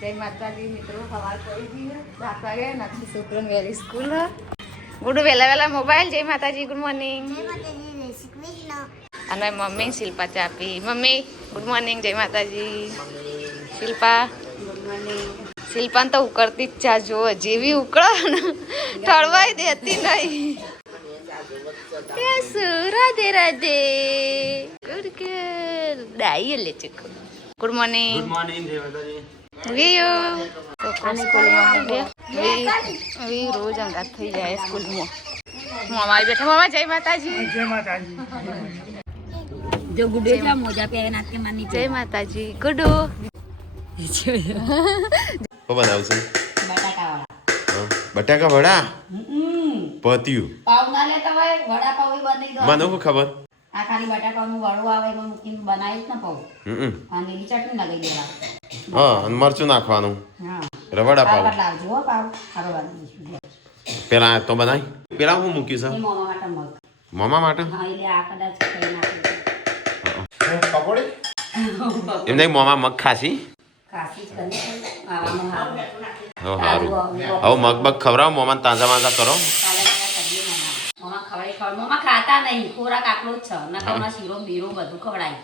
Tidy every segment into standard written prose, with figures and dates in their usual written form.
જય માતાજી મિત્રો, સવાર પડી ગઈ 7 વાગે નથી છોકરો વહેલી સ્કૂલ ગુડુ વહેલા મોબાઈલ. જય માતાજી, ગુડ મોર્નિંગ. અને મમ્મી શિલ્પા ચા પી. મમ્મી ગુડ મોર્નિંગ, જય માતાજી. Shilpa good morning. શિલ્પાને તો ઉકળતી જ ચા જો જેવી ઉકળે ને ઠળવાઈ દેતી નહીં. રાધે રાધે. Good girl. ડાઈ લે ચકો. Good morning. ગુડ મોર્નિંગ, જય માતાજી. રોજ અંગાત થઈ જાય સ્કૂલમાં. મામા બેઠા. મામા જય માતાજી. જય માતાજી. જો ગુડે જા મોજા પહેરે નાખ કે માની જય માતાજી. ગુડુ કો બનાવશું? બટાકા બટાકા વાળા વડા પત્યું. પાવ ના લેતા હોય વડા પાવ બની દો. મને શું ખબર? આ ખાલી બટાકાનું વડું આવે એમાં મૂકીને બનાવી જ ના પાવ. આ લીલી ચટણી લગાવી દેવા. હા, અને મરચું નાખવાનું. હા, રવડા પાવ લાવજો હો પાવ ખારો બનાવીશું. પેલા તો બનાવી. પેલા હું મૂક્યું છે એ મોમા માટે મગ. મામા માટે. હા, એટલે આ કદાચ ખાઈ નાખી એમ નહીં, મોમા મગ ખાસી. કાશી જ કરી આવામાં હારું. સારું. હવે મગ બગ ખવડાવો, મોમાને તાજા માજા કરો. કાલે સબ્જી મોમા ખવડાવી મોમા ખાતા નહીં, ખોરાક આટલો જ છે. નકરમાં શીરો બીરો બધું ખવડાય.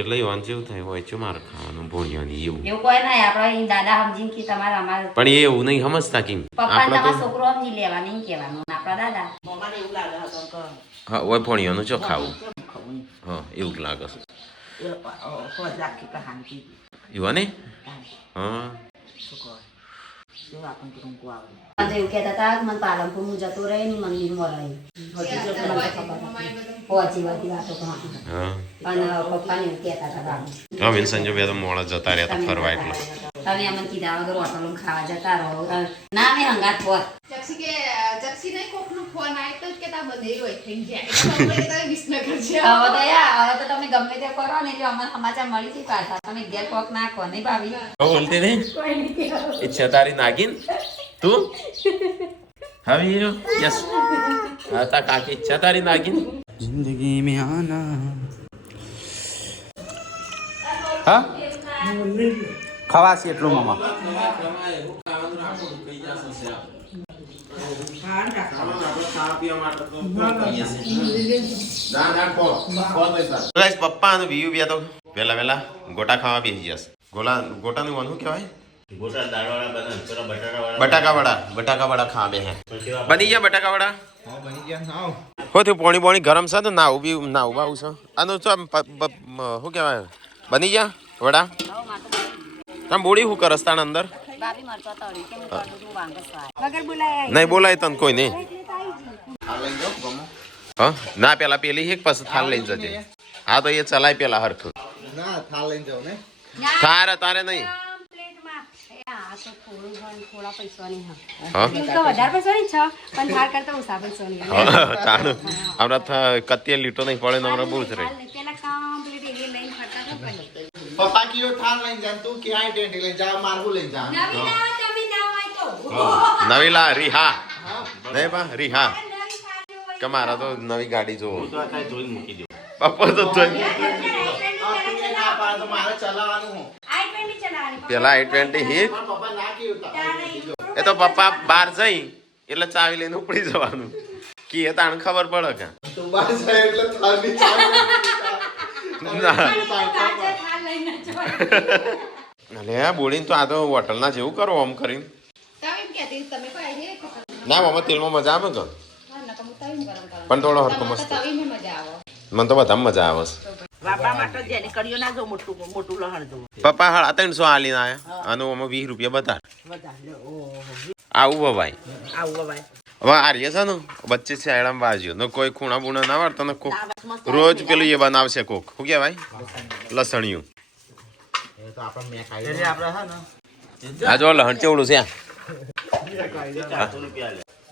એટલે એ વાંચે એવું થાય હોય છે મારે ખાવાનું ભોળિયાની એવું. એવું કોઈ નહીં, આપણે દાદા સમજીને કે તમારે અમારે પણ એ એવું નહીં સમજતા કેમ પપ્પા આપણે તમારા તો છોકરો સમજી લેવા નહીં કહેવાનું. આપણા દાદા હા હોય ભોળિયાનું ચો ખાવું. હા એવું જ લાગે છે એવું ને. હા એવું કહેતા હતા મને પાલનપુર હું જતો રહે ને મંદિરમાં રહે પહોંચી બધી વાતો હા. અને પપ્પાને એવું કહેતા હતા હા બેન સંજય બે તો મોડા જતા રહ્યા હતા ફરવા એટલે. તમે અમને કીધા વગર હોટલોમાં ખાવા જતા રહો. ના મેં હંગાત હોત જક્ષી નહીં કોકનો ફોન આવે તો કે તા બધે હોય થઈ જાય. વિસનગર છે. હવે તો તમે ગમે તે કરો ને એટલે અમને સમાચાર મળી છે પાછા. તમે ઘેર કોક નાખો નહીં ભાભી. બોલતી નહીં ઈચ્છા તારી નાગીન તું હવે યસ હા તા કાકી ઈચ્છા તારી નાગીન જિંદગી મે આના હા ખવાસી એટલું મામા પપ્પા નું વ્યુ બે તો વેલા ગોટા ખાવા બેસી જશે. ગોટાનું વાનું કહેવાય બટાકા વડા ખાવા બે હે. બની ગયા બટાકા વડા? હો થયું પોણી ગરમ છે તો નાવું બાવું છે આનું શું કહેવાય બની ગયા વડા? તમે બોડી શું કરસ તાણ અંદર? નહીં બોલાય તને કોઈ નહીં. હા ના પેલા પેલી એક પછી થાળ લઈને જજે. હા તો એ ચલાય પેલા હરખું. થારે તારે નહીં. હમણાં કત્તી લીટો નહીં પડે હમણાં બહુ જ રહી. પપ્પા કીઓ થાળ લઈને જા, તું કે આઈ ટેન્ટ લઈને જા, મારવું લઈને જા. નવી લા રીહા નહીં બા રીહા કે મારા તો નવી ગાડી જોવો. પપ્પા તો મારે ચલાવવાનું હું. પેલા i20 હિટ પપ્પા ના કેવું એ તો પપ્પા બહાર જઈ એટલે ચાવી લઈને ઉપડી જવાનું કે એ તાણ ખબર પડે કે તું બહાર જાય એટલે થાળની ચાવી અલે બોલીને તો આ તો હોટલના જેવું કરો આમ કરીને. ના આમાં તેલમાં મજા આવે કે પણ થોડો હરકો મસ્ત. મને તો બધામાં મજા આવે છે. પપ્પા હાડા 300 આલીને આયા આનું આમાં 20 રૂપિયા બતા. આવું ભાઈ હવે આર્ય છે ને વચ્ચે સાયડામાં બાજ્યો ને કોઈ ખૂણા બુણા ના વાળતો ને કોક રોજ પેલું એ બનાવશે કોક શું કહેવાય લસણિયું. આ જો લહણ ચેવડું છે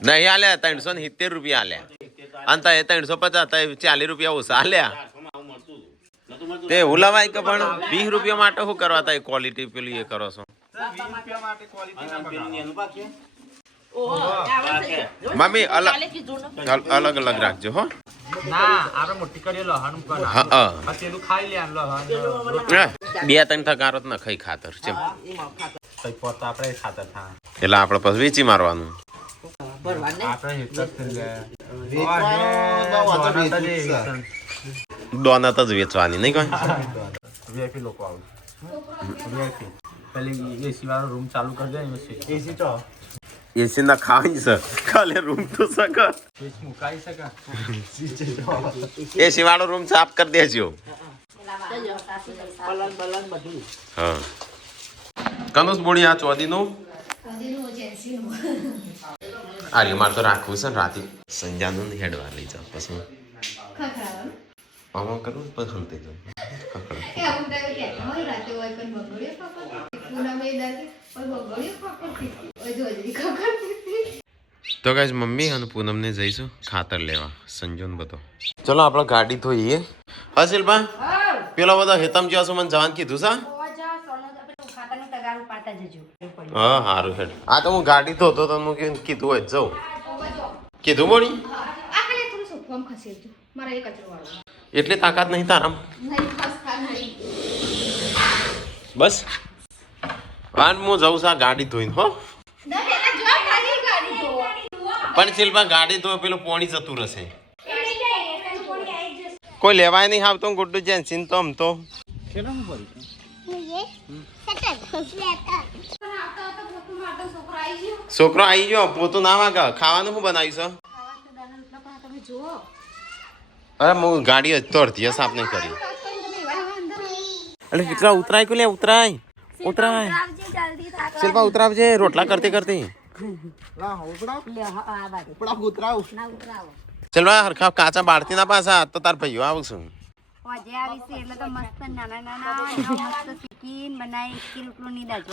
નહીં આલ્યા 370 રૂપિયા આલ્યા અને એ 350 40 રૂપિયા ઓછા આલ્યા. તે એવું લવાય કે પણ 20 રૂપિયા માટે શું કરવા તા ક્વોલિટી પેલું એ કરો છો? મમ્મી અલગ રાખજો હો. ના આપણે મોટી કરી લહણ કર. હા પેલું ખાઈ લે લહણ. 2-3 થકારો ન ખાઈ ખાતર છે. કઈ પોત આપણે ખાતર થા એટલે આપણે પછી વેચી મારવાનું. આપણે હિત જ થઈ ગયા દોનત જ વેચવાની નહીં કોઈ. વીઆઈપી લોકો આવું વીઆઈપી પેલી એસી વાળો રૂમ ચાલુ કરી દે એસી ચો એસી ના ખાવી છે ખાલી રૂમ તો સક સ્વિચ મુકાઈ શકે એસી વાળો રૂમ સાફ કરી દેજો. હા કનુસ બોડી આ ચોદીનું આર્ય મારે તો રાખવું છે ને રાતે સંજાનું હેડવા લઈ જાવ પછી આમાં કરું પછી થઈ તો ગાઈસ મમ્મી અને પૂનમને જઈશું ખાતર લેવા સંજોન બધો. ચલો આપણે ગાડી ધોઈએ. હા શિલ્પા પેલો બધો હેતમ જ્યાં છું મને જવાનું કીધું છે. હા સારું હેડ. આ તો હું ગાડી ધોતો તો હું કીધું હોય જવું કીધું બોડી એટલી તાકાત નહીં તારામાં બસ. હા હું જઉં છું આ ગાડી ધોઈને હો. પણ શિલ્પા ગાડી ધોવે પેલું પોણી જતું રહેશે. કોઈ લેવાય નહીં આવતો ગુડ્ડુ જેન્સીન તો આમ તો છોકરો આવી ગયો પોતું ના વાગે. ખાવાનું શું બનાવ્યું છે? અરે હું ગાડી જ તો અડધી સાફ નહીં કરી. એટલે કેટલા ઉતરાય કે લે ઉતરાય ઉતરાય શિલ્પા ઉતરાવજે રોટલા કરતી કરતી. ચલો હરખા કાચા બાળતી ના પાછા તો તાર ભાઈઓ આવું છું.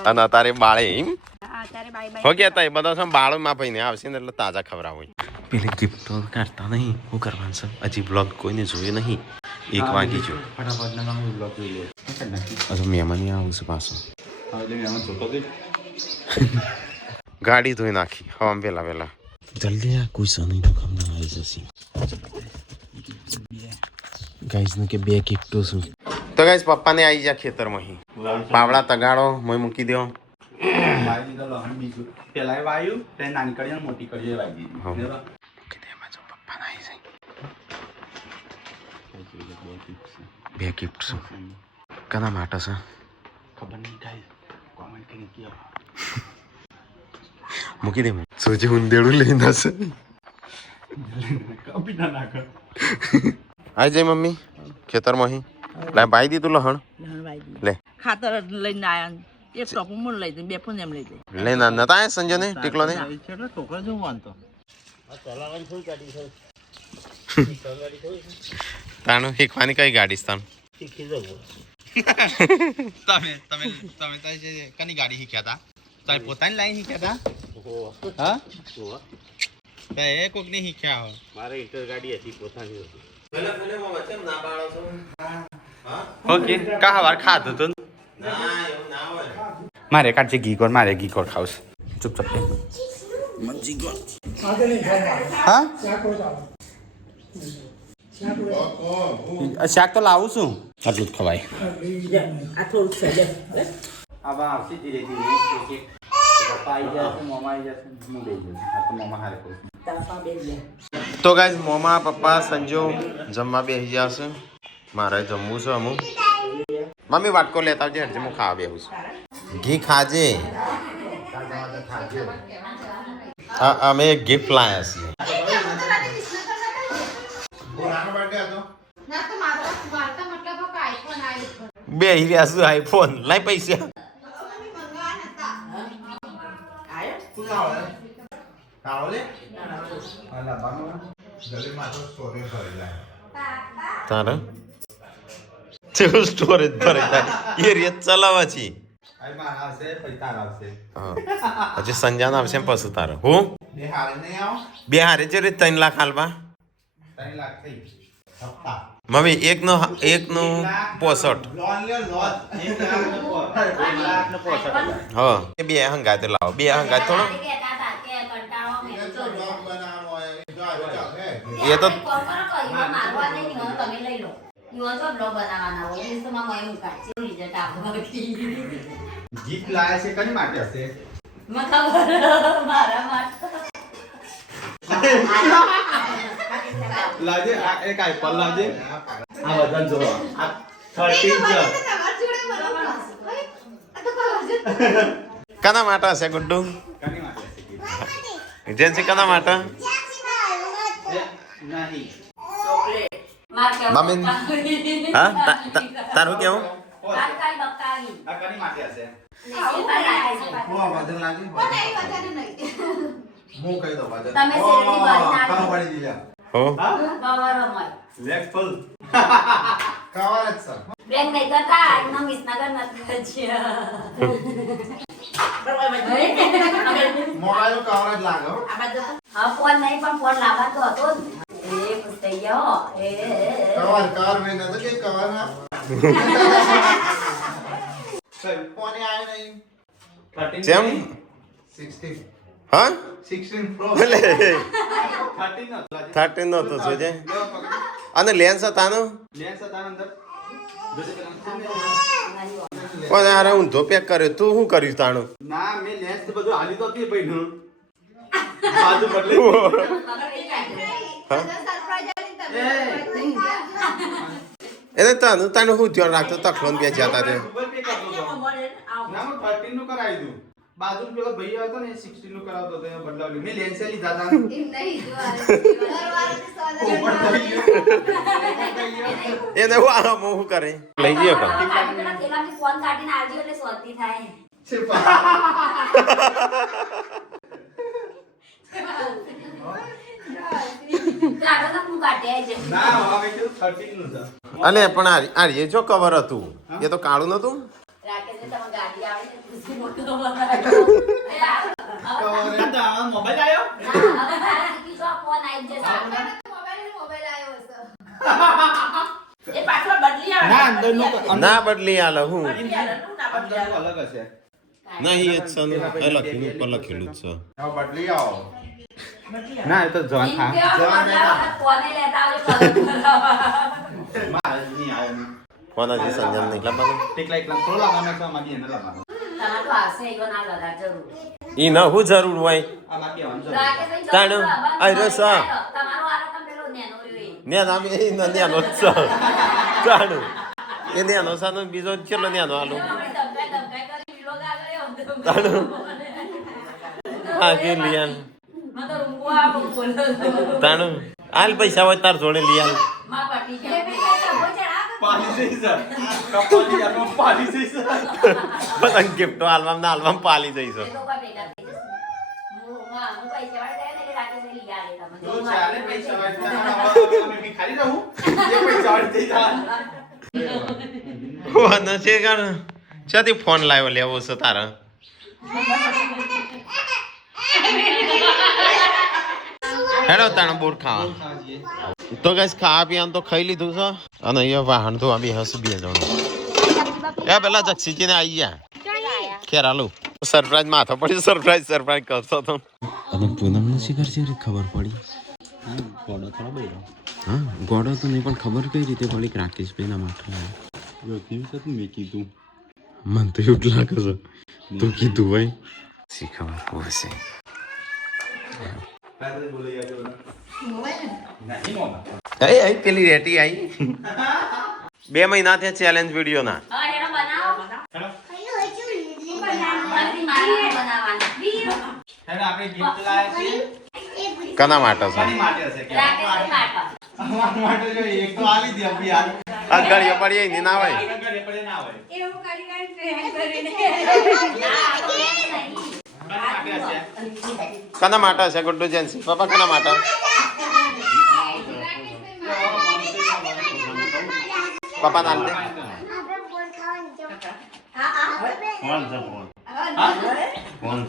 અને તારે બાળે એમ હો ગયા તા બધા છે બાળો માં ભાઈને આવશે ને એટલે તાજા ખવડાવ હોય. પેલી ગિફ્ટો કાઢતા નહીં શું કરવાનું છે? હજી બ્લોગ કોઈને જોયું નહીં. 1 વાગી ગયો. હજુ મહેમાન આવું છે પાછો. ગાડી ધોઈ નાખી હવા પેલા પેલા જલ્દી આ કોઈ સની તો કામ ના આવી જશે. ગાઈસ ને કે 2 ગિફ્ટો છું તો ગાઈસ પપ્પાને આવી જા ખેતરમાં પાવડા તગાડો મોય મૂકી દો. પેલા વાયુ તે નાની કરી મોટી કરી વાગી પપ્પા આવી જાય. 2 ગિફ્ટ છું કના માટે છે ખબર નહીં ગાઈસ કોમેન્ટ કરી કે મૂકી દે સોજી ઊંધેડું લઈને હશે. આઈ જાય મમ્મી ખેતરમાં અહીં લે ભાઈ દીધું લહણ લે ખાતર લઈને આયા એક ટોપ મૂળ લઈ દે 2 ફોન એમ લઈ દે લે ના નતા આયા સંજય ને ટીકલો ને એટલે છોકરા જેવું વાંધો તાણું શીખવાની કઈ ગાડી સ્થાન તમે કની ગાડી શીખ્યા હતા તારી પોતાની લાઈન શીખ્યા હતા હા એ કોક નહીં શીખ્યા હો મારે ઇન્ટર ગાડી હતી પોતાની હતી ઓકે કા વાર ખાધું તો મારે કાઢજે ઘી કોર મારે ઘી કોર ખાવશ ચૂપચાપ હા શાક તો લાવું છું આટલું જ ખવાય આ થોડુંક છે લે આવા આવશે ધીરે ધીરે પપ્પા આવી જશે મમ્મા આવી જશે હું બેસી જશે આ તો મમ્મા હારે કહું તાપા બે લે તો ગાઈસ મોમા પપ્પા સંજો જમવા બેસી જશે. મારે જમવું છે અમુક મમ્મી વાટકો લેતા આવજે હરજે હું ખાવા બેહું છું. ઘી ખાજે. અમે એક ગિફ્ટ લાયા છીએ. બે હીર્યા શું આઈફોન લાઈ પૈસા તારે જેવું સ્ટોરેજ ભરે એ રીત ચલાવવા છી. હજી સંજાન આવશે પછી તારે હું બે હારે જે રીત 3 લાખ હાલવા મમ્મી એકનું 65 હા બે હંગાતે લાવો બે હંગાત થોડો એ તો ગીફ્ટ લાયા છે કની માટે હશે મને ખબર મારા માટે લાજે આ એક આઈપલ લાજે આ વજન જો આ 13 છે કના માટે હશે ગુડ્ડુ કની માટે હશે gift? જેન્સી કના માટે નહીં માર કેવું મમ્મી હા તારું કેવું બકાઈ બકાઈ આ કની માટે હશે વજન લાગી હું કહી દઉં વજન તમે શેરડી બારી નાખી. કામ પડી દીધા હો કવર અમાર લેગ ફૂલ કવર જ સર બેંક નહીં કરતા એમના વિસનગર નથી મોબાઈલ કવર જ લાગે હો. હા ફોન નહીં પણ ફોન લાવવાનો હતો જ. એ ખુશ થઈ ગયો એ કવર મેં નતો કે કવર ના કોને આયો નહીં 13 જેમ 16 હા 16 પ્રો એટલે 13 નો 13 નો તો જોજે અને લેન્સ હતાનો લેન્સ હતા અંદર પણ યાર ઊંધો પેક કર્યો તું શું કર્યું તાણું ના મેં લેન્સ તો બધું હાલી તો હતી પૈનું બાજુ બદલે એને તાનું તાનું શું ધ્યાન રાખતો તકલો બે જતા તે ગૂગલ પે કરતો હતો ના હું 13 નું કરાવી દઉં બાજુ પેલો ભાઈ હતો ને 16 નું કરાવતો હતો એ બદલાવ્યું મેં લેન્સ લીધા હતા એને હું આરામ શું કરે લઈ ગયો કા પેલાની ફોન કાઢીને આવજો એટલે શોધતી થાય કાઢો તો હું કાઢે છે ના હવે કેવું 13 નું છે અલે પણ આ એ જો કવર હતું એ તો કાળું નતું રાકેશ ને તમે ગાડી આવે છે ખુશી મોટો મોબાઈલ આવ્યો ફોન આવી જશે એ પાછળ બદલી આવે ના અંદરનું ના બદલી આલે હું બદલી આવે નું ના બદલી આવે અલગ હશે નહીં એ જ છે ને. એ લખેલું ઉપર લખેલું જ છે હવે બદલી આવો ના એ તો જવાન એમ કેવા ફોને લેતા આવે ફોન મારે નહીં આવ્યો કોનાથી સંજમ નીકળ્યા બાબા ટેકલા એકલા થોડો લાવવાનો છે આમાંથી એને લાવવાનો તમારે તો આવશે એવો ના લગા જરૂર ઈ ન હું જરૂર હોય આમાંથી આવવાનું છે રાકેશભાઈ તાણું. આ રસ આ. તમારો આલો તમે પેલો નેનો રહ્યો એ. ને નામ એ નેનો જ છે કાણું એ નેનો સાનો બીજો કેટલો નેનો આલું આપણે ધમકાઈ કરી વિલોગ આગળ તાણું. હા કે લિયાન મને તો રૂંગો આવો બોલો તાણું હાલ પૈસા હોય તાર જોડે લિયાન માં પટી ગયા પાણી જઈ છે કપાલી આપો પાણી જઈ છે બધા ગિફ્ટો હાલવામાં ને હાલવામાં પાલી જઈશ એ લોકો ભેગા થઈ જશે હું પૈસા વાળા જાય ને એટલે રાકેશને લઈ આવે તમને તો ચાલે પૈસા વાળા અમે ભિખારી રહું એ પૈસા વાળી થઈ જાય ઓ ન છે કર ચાથી ફોન લાવ્યો લેવો છે તારા હેડો તાણ બોર ખાવા તો ગાઈસ ખાવા પીવાનું તો ખાઈ લીધું છે અને અહીંયા વાહન તો આ બે હસ બે જણ એ પેલા જક્ષીજીને આવી ગયા ખેરાલુ સરપ્રાઈઝ માથા પડી સરપ્રાઈઝ કરશો તો અને પૂનમને શિખર છે ખબર પડી ગોડો થોડો બૈરો હા ગોડો તો નહીં પણ ખબર કઈ રીતે પડી કે રાકેશભાઈ ના માટે યો કેવી છે મેં કીધું મને તો એવું જ લાગે છે તું કીધું ભાઈ શી ખબર હશે તારે બોલે યાર નહીં મોમાં એ પેલી રેટી આવી 2 મહિના થયા ચેલેન્જ વિડીયો ના હા એનો બનાવો હેડો મારી બનાવવાની હેડો આપણે ગિફ્ટ લાયા છે કના માટે છે કોની માટે હશે કે રાકેશની માટે અમારા માટે જો એક તો આલી દે અભી યાર આ ગળીઓ પડી આવી ના હોય આગળ પડે ના હોય ના આ તો મેં નહીં કોની માટે હશે કના માટે છે ગુડ્ડુ જેન્સી પપ્પા કના માટે પપ્પા નાલ દે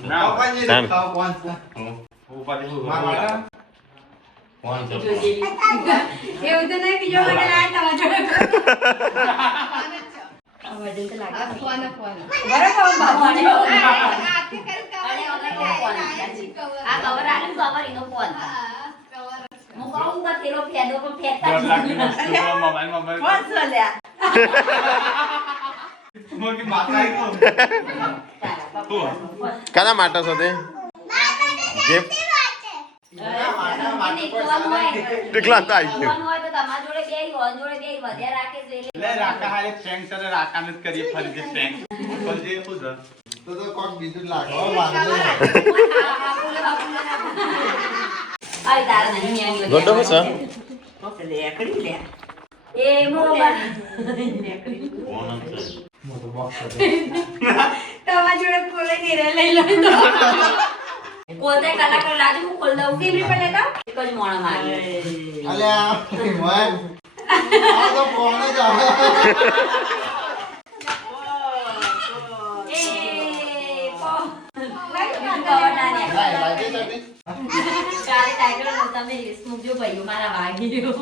ના પપ્પાજી તાન. ખાવ કોણ છે ઉપાડી મારા એવું તો નહીં બીજો મને લાયા તમારા જોડે કોણ છે લ્યા કાના માટે છો તે ગિફ્ટ ટીકલા તો આવી ગયો હોય તો તમારા જોડે બે ઓન જોડે બે વધારે રાખે છે એટલે લે રાકા હારે ફ્રેન્ક કરે રાકાને જ કરીએ ફરી જે ફ્રેન્ક ફરી શું છે તો કોક બીજું લાગે ઓ મારે આઈ તારા નહીં આવી ગોડો હું છે એ મોબાઈલ તમારા જોડે ખોલે નહીં રે લઈ લો તો પોતે કલાકાર લાગે હું ખોલ દઉં ટીવી પર લેતા એક જ મોણા મારી અલ્યા મોય આ તો ફોન જ આવે એ પો લાઈ લાઈ દે કાલે ટાઈગર તમે રીસ મૂકજો ભાઈઓ મારા વાગ્યું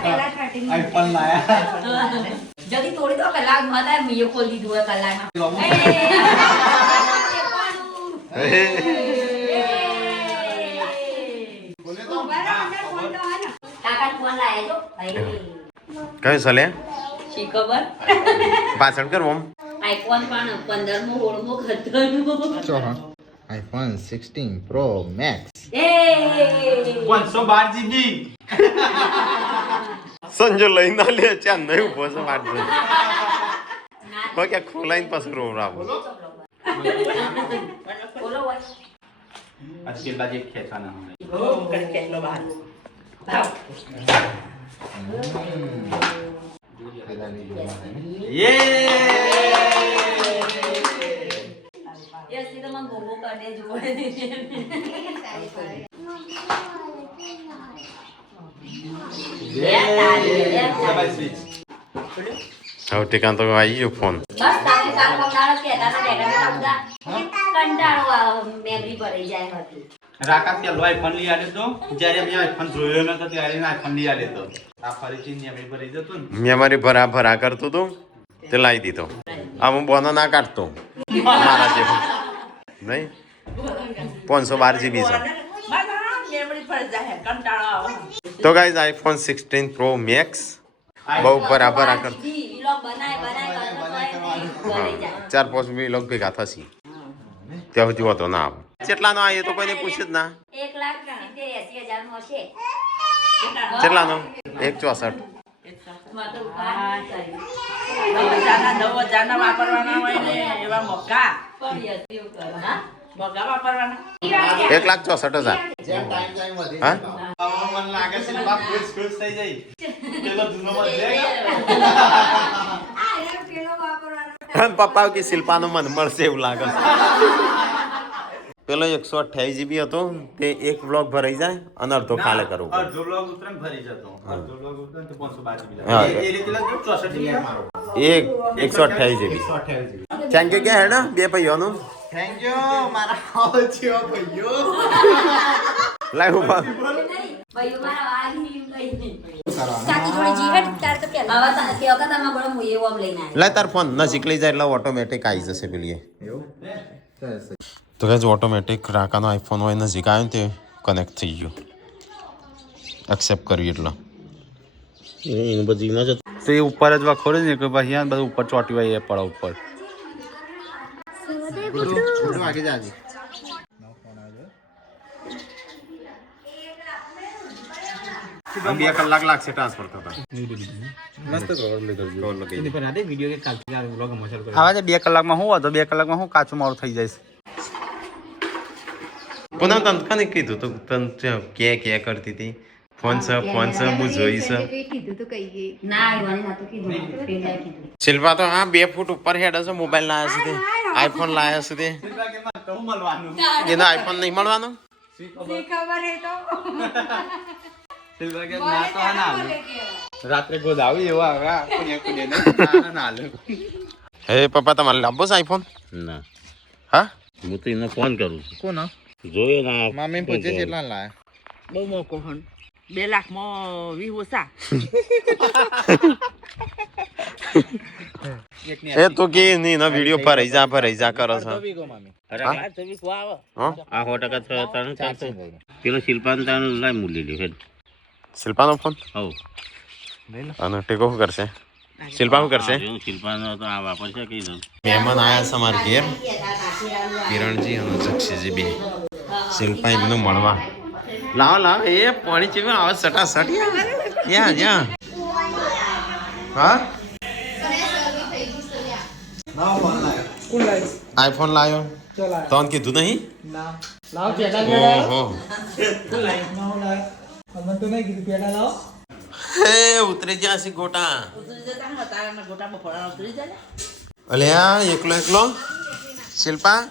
પેલા 13 આઈફોન લાયા જલ્દી તોડી દો કલાક માં મીયો ખોલ દીધું હોય કલાકમાં બોલે તો બરાબર અંદર ફોન તો હોય ને કાકા ફોન લાયા જો કયું સલે શી ખબર પાછળ કર ઓમ આઈફોન પણ 15મો 16મો 17મો ચો હા આઈફોન 16 પ્રો મેક્સ એ 512 GB સંજો લઈને લે ચાલ નહીં ઉભો છે વાટ જો બાકી આ ખોલાઈને પાછું રો રાવ બોલો હોય આ કેટલા જે ખેંચવાના યસ તો મને ગોગો કરી દેજો હવે ટીકા તો આવી ગયો ફોન બસ તારે કાલ પકડાડો કે તારે બેઠા બેઠા કંટાળો મેમરી ભરાઈ જાય હતી રાકા પેલો આઈફોન લઈ આલે તો જ્યારે મેં આઈફોન જોયો નતો ત્યારે આઈફોન લઈ આલે તો આ ફરીથી મેમરી ભરી જતો ને મેં મારી ભરા કરતો તો તે લાવી દીધો આ હું બોનો ના કાઢતો મારા જેવું નહીં 512 GB છે મેમરી પર જાય કંટાળો આવે તો ગાઈઝ આઈફોન 16 પ્રો મેક્સ બહુ ભરા કરતો વ્લોગ બનાય ભરાઈ જાય 4-5 વ્લોગ ભેગા થશે ત્યાં સુધી હોતો ના આવે કેટલાનો આવ્યો તો કોઈને પૂછ્યું જ ના 1,80,000 નો હશે કેટલાનો 164 મારે તો ઉપાડ કરી 9,000 વાપરવાના હોય ને એવા મોકા પડી હશે એવું કરો હા મોકા વાપરવાના 1,64,000 જેમ ટાઈમ ટાઈમ વધે હા મને લાગે છે બાપ ખુશ થઈ જાય પેલો જૂનો મત જાય પેલો વાપરવાનો અને પપ્પા કે શિલ્પાનું મન મળશે એવું લાગે પેલો 128 GB હતો તે એક બ્લોક ભરાઈ જાય અને અડધો ખાલે કરવું પડે. અડધો બ્લોગ ઉતરણ ભરી જતો અડધો બ્લોગ ઉતરણ તો 512 GB હા. એ રીતે 64 GB મારો એક 128 GB થેન્ક યુ કે હેડ બે ભાઈઓનું થેન્ક યુ મારા આવો જીઓ ભાઈઓ લાઈવ ઉભા ભાઈઓ મારા વાગી ગઈ સાકી જોડે જીવટ તાર તો પેલા હવે તને કે વખત આમાં બડો હું એવું આમ લઈને આવ્યો લે તાર ફોન નજીક લઈ જાય એટલે ઓટોમેટિક આવી જશે પેલી એવું તો કઈ ઓટોમેટિક રાકાનો આઈફોન હોય નજીક આવ્યો ને તે કનેક્ટ થઈ ગયો એક્સેપ્ટ કર્યું એટલે એનું બધી મજા તો એ ઉપર જ વખોડે ને કે ભાઈ અહીંયા બધું ઉપર ચોટી હોય એ પડા ઉપર થોડું આગે જાજે આમ 2 કલાક લાગશે ટ્રાન્સફર થતા મસ્ત કવર લીધો આવા જે 2 કલાકમાં હું હતો 2 કલાકમાં હું કાચું મારું થઈ જાય પુનઃ તને કને કીધું તો તને કે કરતી હતી ફોન છે હું જોઈશ કીધું તો કહીએ ના ઈવાને નતું કીધું પેલા કીધું શિલ્પા તો હા 2 ફૂટ ઉપર હેડ છે મોબાઈલ લાયા છે તે આઈફોન લાયા છે તે એનો આઈફોન નહીં મળવાનો ખબર હે તો રાત્રે ગોદ આવી એવો આવે કુને ના લે હે પપ્પા તમારે લાવવો છે આઈફોન ના હા હું તો એને ફોન કરું છું કોનો જોયો ના મામી પૂછે કેટલા લાયા બહુ મોકો હન 2 લાખમાં 20 ઓછા એ તો કે ની ના વિડિયો ભરાઈ જા કરો છો અરે હા? આ તો વીસ આવે હા આ 100% તાણ ચાલતો પેલો શિલ્પાન તાણ લાઈ મૂલી લ્યો હેડ શિલ્પાનો ફોન હવ અને ટેકો શું કરશે શિલ્પા શું કરશે શિલ્પાનો તો આ વાપરશે કઈ દઉં મહેમાન આયા છે અમારા ઘેર કિરણજી અને જક્ષીજી બે શિલ્પા એમનું મળવા લાવો લાવો એ પાણી ચીવું આવે સટાસટ ક્યાં જ્યાં હા આઈફોન લાવ્યો તને કીધું નહીં ઓહો હે ઉતરી ગયા છે ગોટા અલ્યા એકલો એકલો શિલ્પા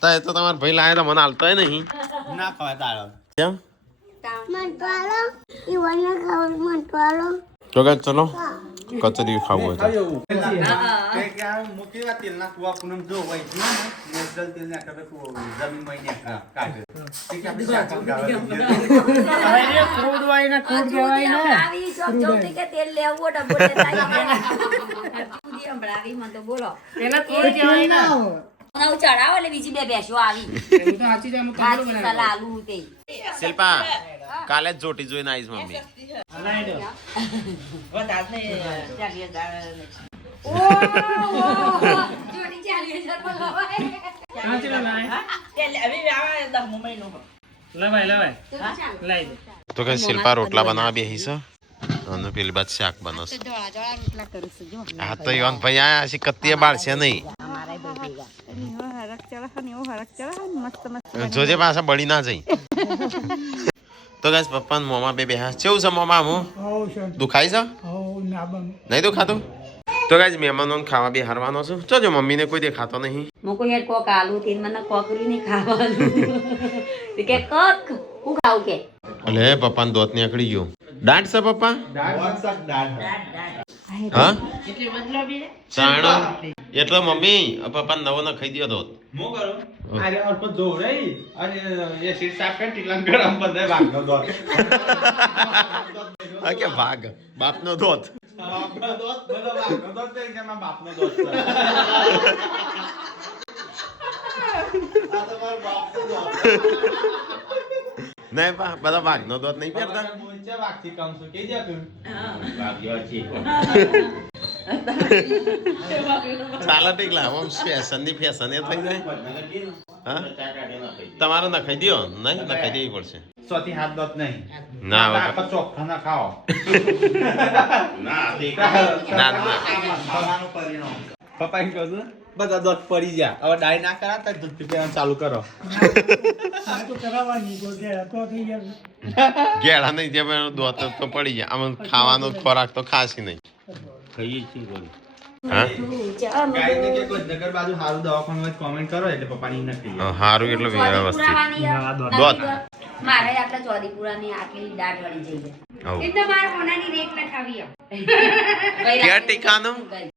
તા એ તો તમારા ભાઈ લાયા તો મને હાલતો નહીં ના ખવાય તારો કેમ તો કે ચલો કચરી ખાવું હોય તો મૂકી વા તેલના કુવા પૂનમ જો હોય નેચરલ તેલ ના કરે જમીન માં ને કાઢે ઠીક આપણે શાક આવી શોખ જોતી કે તેલ લેવો ડબ્બો લેતા આવીએ સંભળાવી મને તો બોલો નવ ચડાવો એટલે બીજી બે બેસો આવી સલાહ આલુ તે શિલ્પા કાલે જ જોટી જોઈને આવીશ મમ્મી જોડી 40,000 પર લવાય તો કે શિલ્પા રોટલા બનાવવા બેહી છે અને પેલી બાદ શાક બનાવશે હા તો યોન ભાઈ આયા છે કત્તીએ બાળશે નહીં જોજે પાછા બળી ના જઈ તો ગાઈસ પપ્પા ને મોમાં બે બેહા કેવું છે મોમાં હું દુખાય છે નહીં દુખાતું તો ગાઈસ મહેમાનોને ખાવા બે હારવાનો છું જોજો મમ્મીને કોઈ દેખાતો નહીં મોકો યાર કોક આલુ તેલ મને કોકરી નહીં ખાવાનું કે કોક હું ખાવું કે અલે પપ્પાને દોત નીકળી ગયો દાંત છે પપ્પા હા ચાણો એટલે મમ્મી પપ્પા નવો ના ખાઈ દો દોત મો કરો અરે ઓર પર દો રે અને એ સીટ સાફ કર ટીકલા ગરમ બંધ ભાગનો દોત આ કે ભાગ બાપનો દોત બાપનો દોત બધો ભાગનો દોત કે માં બાપનો દોત આ તો મારો બાપનો દોત નહીં પા બધા ભાગનો દોત નહીં પહેરતા મોંચે વાગથી કામ શું કે દે તું ભાગ્યો છે ચાલો ટીકલા આમ ફેશન ની ફેશન એ થઈ જાય હા તમારે નખાઈ દો નહીં નખાઈ દેવી પડશે સોથી હાથ દોત નહીં ના હવે આખો ચોખ્ખા ના ખાઓ ના તે ના ના ખાવાનું પરિણામ પપ્પા એમ કહું છું બધા દોત પડી ગયા હવે ડાય ના કરા તો દૂધ પીવાનું ચાલુ કરો ગેળા નહીં જે દોત તો પડી જાય આમ ખાવાનો ખોરાક તો ખાસી નહીં ખાઈએ છીએ બોલ હા ગાયને કે કોઈ નગર બાજુ હારું દવાખાનું હોય કોમેન્ટ કરો એટલે પપ્પાની નથી સારું એટલું વ્યવસ્થિત ચોદીપુરાવાની દોત મારે આટલા ચોદીપુરાની આટલી દાઢ વળી જઈ જાય એટલે મારે મોનાની રેક ના ખાવી કે ટીકાનું